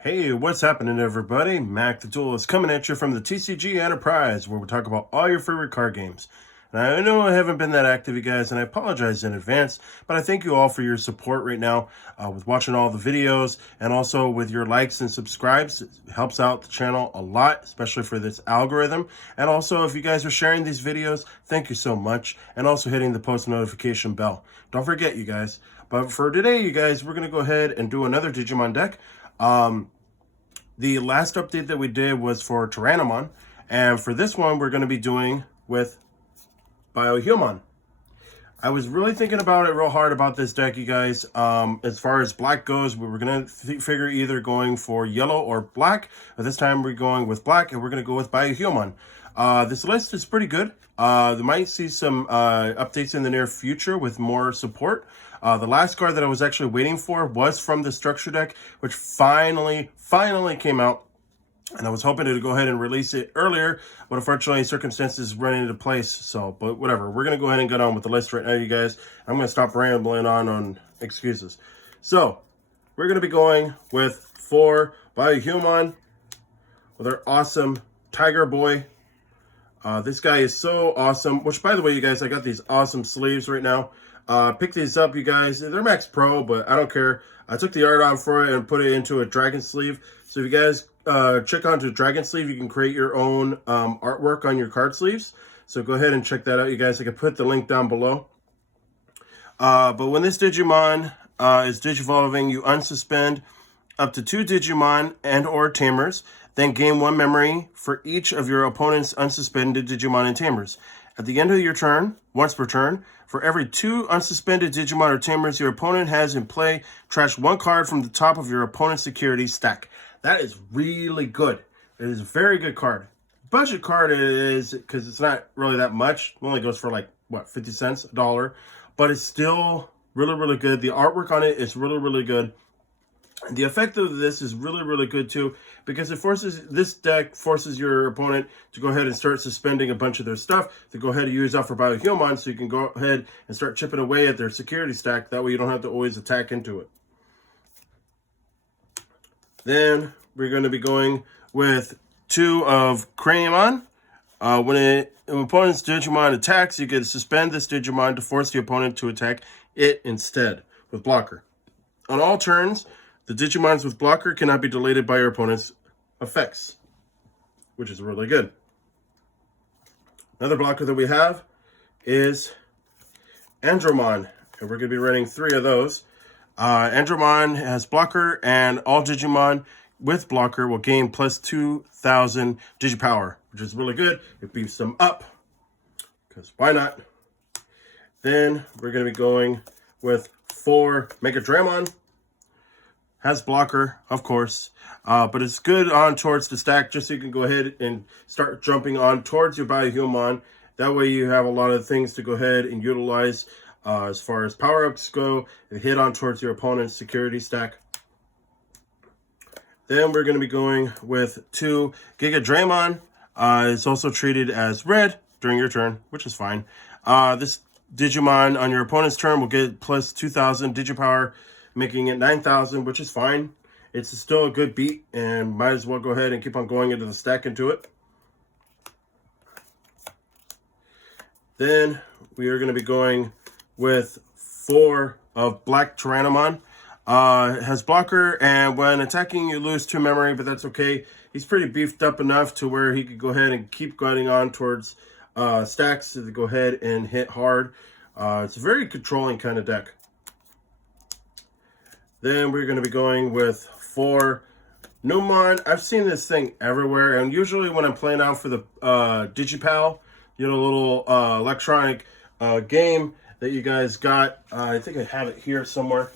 Hey, what's happening, everybody? Mac the Duelist coming at you from the TCG Enterprise, where we talk about all your favorite card games. And I know I haven't been that active, you guys, and I apologize in advance, but I thank you all for your support right now with watching all the videos and also with your likes and subscribes. It helps out the channel a lot, especially for this algorithm. And also, if you guys are sharing these videos, thank you so much. And also hitting the post notification bell. Don't forget, you guys. But for today, you guys, we're going to go ahead and do another Digimon deck. The last update that we did was for Tyrannomon, and for this one, we're going to be doing with Baihumon. I was really thinking about it real hard about this deck, you guys. As far as black goes, we were going to figure either going for yellow or black, but this time we're going with black, and we're going to go with Baihumon. This list is pretty good. They might see some updates in the near future with more support. The last card that I was actually waiting for was from the structure deck, which finally came out. And I was hoping to go ahead and release it earlier, but unfortunately circumstances run into place. So, but whatever. We're going to go ahead and get on with the list right now, you guys. I'm going to stop rambling on excuses. So, we're going to be going with 4 Baihumon with our awesome Tiger Boy. This guy is so awesome, which, by the way, you guys, I got these awesome sleeves right now. Pick these up, you guys. They're Max Pro, but I don't care. I took the art on for it and put it into a dragon sleeve. So if you guys check onto dragon sleeve, you can create your own artwork on your card sleeves. So go ahead and check that out, you guys. I can put the link down below. But when this Digimon is digivolving, you unsuspend up to 2 Digimon and or Tamers, then gain 1 memory for each of your opponent's unsuspended Digimon and Tamers. At the end of your turn, once per turn, for every 2 unsuspended Digimon or Tamers your opponent has in play, trash 1 card from the top of your opponent's security stack. That is really good. It is a very good card. Budget card it is, because it's not really that much. It only goes for like, what, 50 cents, $1. But it's still really good. The artwork on it is really good. The effect of this is really good too, because this deck forces your opponent to go ahead and start suspending a bunch of their stuff to go ahead and use out for Baihumon, so you can go ahead and start chipping away at their security stack. That way you don't have to always attack into it. Then we're going to be going with 2 of Craniumon. When an opponent's Digimon attacks, you can suspend this Digimon to force the opponent to attack it instead with blocker. On all turns, the Digimons with blocker cannot be deleted by your opponent's effects, which is really good. Another blocker that we have is Andromon, and we're going to be running 3 of those. Andromon has blocker, and all Digimon with blocker will gain plus 2,000 Digipower, which is really good. It beefs them up, because why not? Then we're going to be going with 4 Mega Dramon. Has blocker, of course, but it's good on towards the stack, just so you can go ahead and start jumping on towards your Baihumon. That way you have a lot of things to go ahead and utilize as far as power-ups go, and hit on towards your opponent's security stack. Then we're going to be going with 2 Giga Draymon. It's also treated as red during your turn, which is fine. This Digimon on your opponent's turn will get plus 2,000 Digipower, making it 9,000, which is fine. It's still a good beat, and might as well go ahead and keep on going into the stack into it. Then we are going to be going with 4 of Black Tyrannomon. Has blocker, and when attacking you lose 2 memory, but that's okay. He's pretty beefed up enough to where he could go ahead and keep going on towards stacks to go ahead and hit hard. It's a very controlling kind of deck. Then we're going to be going with 4 Numon. I've seen this thing everywhere, and usually when I'm playing out for the Digipal, you know, little electronic game that you guys got. I think I have it here somewhere.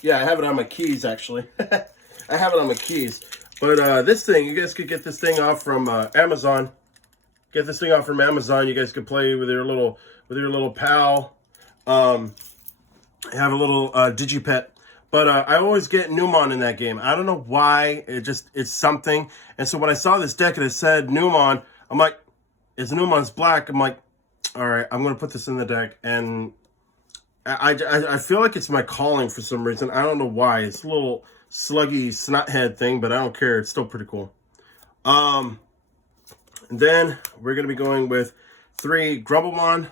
Yeah, I have it on my keys, actually. I have it on my keys. But this thing, you guys could get this thing off from Amazon. Get this thing off from Amazon. You guys could play with your little pal. Have a little Digipet. But I always get Numon in that game. I don't know why. It's something. And so when I saw this deck and it said Numon, I'm like, it's Numon's black. I'm like, all right, I'm going to put this in the deck. And I feel like it's my calling for some reason. I don't know why. It's a little sluggy snothead thing, but I don't care. It's still pretty cool. And then we're going to be going with 3 Grumblemon.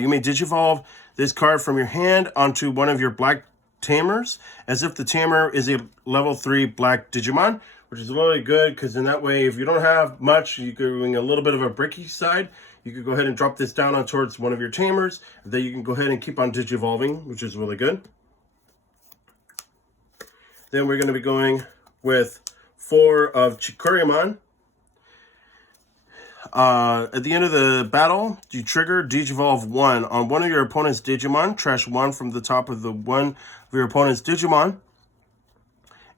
You may Digivolve this card from your hand onto one of your black tamers, as if the tamer is a level 3 black Digimon, which is really good because in that way, if you don't have much, you're doing a little bit of a bricky side, you could go ahead and drop this down on towards one of your tamers. Then you can go ahead and keep on Digivolving, which is really good. Then we're going to be going with 4 of Chikurimon. At the end of the battle, you trigger Digivolve 1 on one of your opponent's Digimon. Trash 1 from the top of the one of your opponent's Digimon.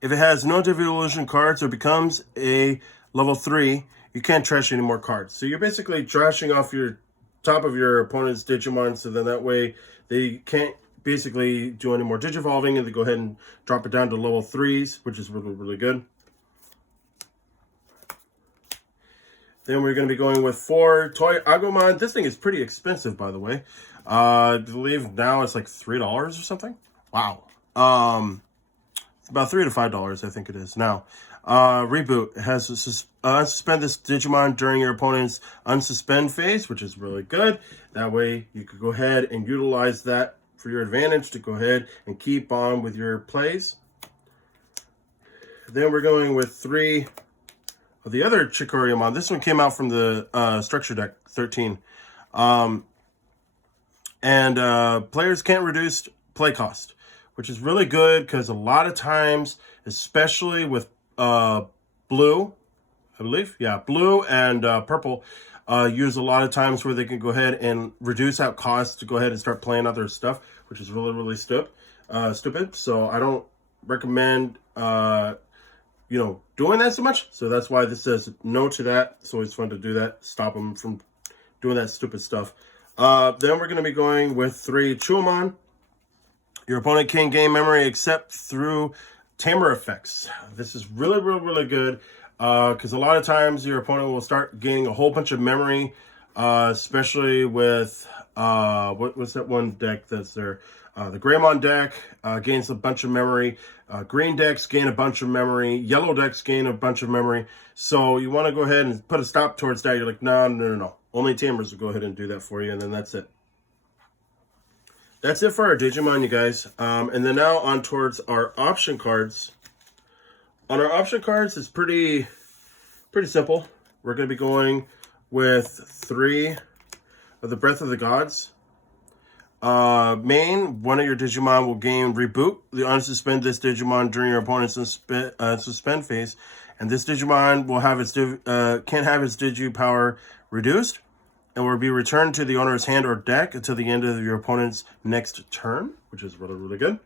If it has no Digivolution cards or becomes a level 3, you can't trash any more cards. So you're basically trashing off your top of your opponent's Digimon, so then that way they can't basically do any more Digivolving, and they go ahead and drop it down to level 3s, which is really, really good. Then we're going to be going with 4 Toy Agumon. This thing is pretty expensive, by the way. I believe now it's like $3 or something. Wow. It's about $3 to $5, I think it is now. Reboot has unsuspend this Digimon during your opponent's unsuspend phase, which is really good. That way you could go ahead and utilize that for your advantage to go ahead and keep on with your plays. Then we're going with 3 of the other Chikurimon. This one came out from the structure deck 13. Players can't reduce play cost, which is really good because a lot of times, especially with blue, I believe, yeah, blue and purple, use a lot of times where they can go ahead and reduce out costs to go ahead and start playing other stuff, which is really, really stupid. So I don't recommend doing that so much. So that's why this says no to that. It's always fun to do that. Stop them from doing that stupid stuff. Then we're going to be going with 3 Chuomon. Your opponent can't gain memory except through tamer effects. This is really, really, really good because a lot of times your opponent will start gaining a whole bunch of memory, especially with what's that one deck that's there? The Greymon deck gains a bunch of memory. Green decks gain a bunch of memory. Yellow decks gain a bunch of memory. So you want to go ahead and put a stop towards that. You're like, no. Only tamers will go ahead and do that for you, and then that's it. That's it for our Digimon, you guys. And then now on towards our option cards. On our option cards, it's pretty simple. We're going to be going with 3 of the Breath of the Gods. One of your Digimon will gain Reboot. You unsuspend this Digimon during your opponent's suspend phase, and this Digimon will have its can't have its Digi power reduced, and will be returned to the owner's hand or deck until the end of your opponent's next turn, which is really, really good.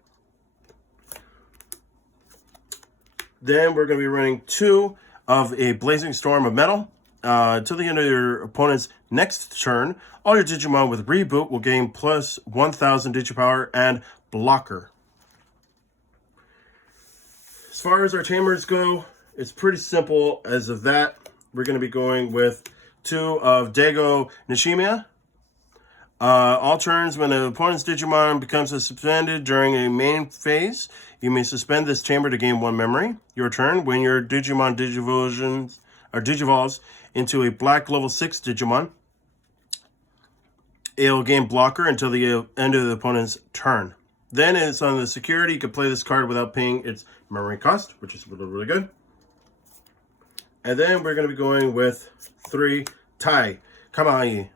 Then we're going to be running 2 of a Blazing Storm of Metal. Till the end of your opponent's next turn, all your Digimon with Reboot will gain plus 1,000 Digipower and Blocker. As far as our tamers go, it's pretty simple. As of that, we're going to be going with 2 of Dago Nishimiya. All turns, when the opponent's Digimon becomes suspended during a main phase, you may suspend this chamber to gain 1 memory. Your turn, when your Digimon Digivolves into a black level 6 Digimon, it'll gain Blocker until the end of the opponent's turn. Then it's on the security. You can play this card without paying its memory cost, which is really, really good. And then we're going to be going with 3 Kamiya.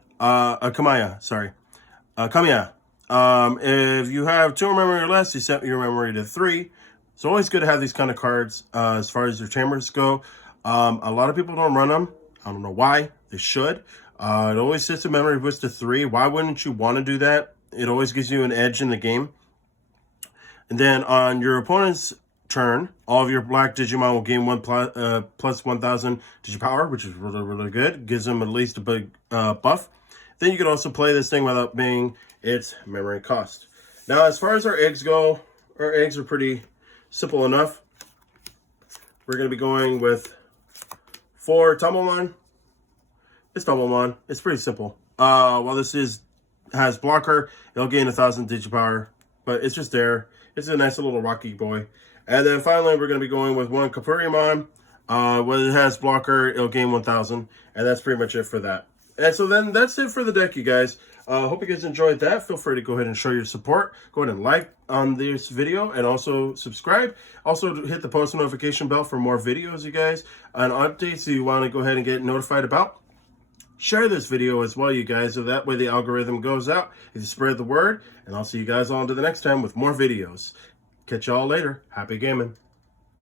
If you have 2 memory or less, you set your memory to 3. It's always good to have these kind of cards as far as your tamers go. A lot of people don't run them. I don't know why. They should. It always sets a memory boost to 3. Why wouldn't you want to do that? It always gives you an edge in the game. And then on your opponent's turn, all of your black Digimon will gain plus 1,000 Digipower, which is really, really good. Gives them at least a big buff. Then you can also play this thing without paying its memory cost. Now, as far as our eggs go, our eggs are pretty simple enough. We're going to be going with 4 Tumblemon. It's Tumblemon. It's pretty simple. While this is has blocker. It'll gain 1,000 Digipower, but it's just there. It's a nice little rocky boy. And then finally, we're going to be going with one Kapurimon. When it has blocker, it'll gain 1,000. And that's pretty much it for that. And so then that's it for the deck, you guys. Hope you guys enjoyed that. Feel free to go ahead and show your support. Go ahead and like on this video and also subscribe. Also hit the post notification bell for more videos, you guys, and updates that you want to go ahead and get notified about. Share this video as well, you guys, so that way the algorithm goes out. You spread the word, and I'll see you guys on to the next time with more videos. Catch y'all later. Happy gaming.